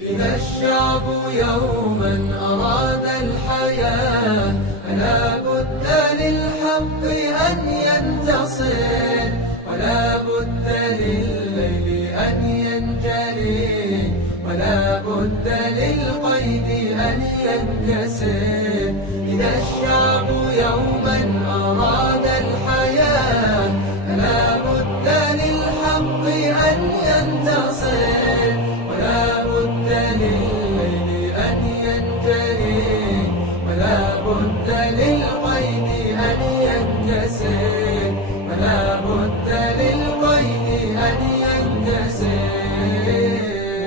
إذا الشعب يوما أراد الحياة فلا بد للحق أن ينتصر، ولا بد للليل أن ينجلي، ولا بد للقيد أن ينكسر. إذا الشعب يوما أراد الحياة فلا بد للحق أن ينتصر، ولا بد للليل أن ينجلي، ولا بد للقيد أن ينكسر، ولا بد للقيد أن ينكسر.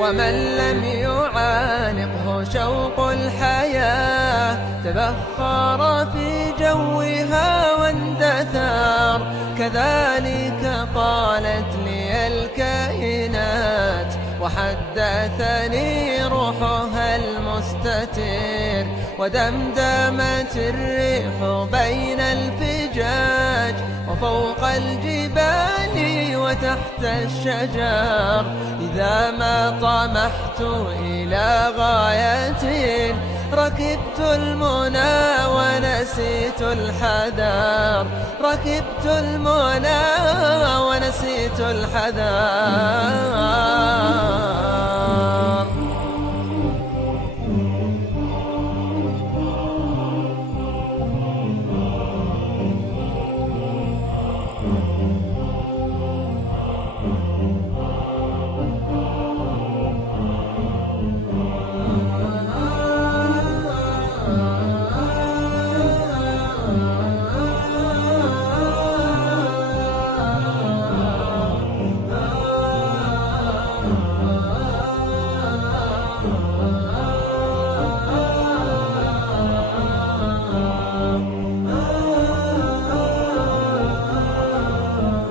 ومن لم يعانقه شوق الحياة تبخر في جوها واندثر. كذلك قالت لي الكائنات وحدثني روحها المستتر، ودمدمت الريح بين الفجاج وفوق الجبال وتحت الشجر. إذا ما طمحت إلى غاية ركبت المنى ونسيت الحذر، ركبت المنى ونسيت الحذر.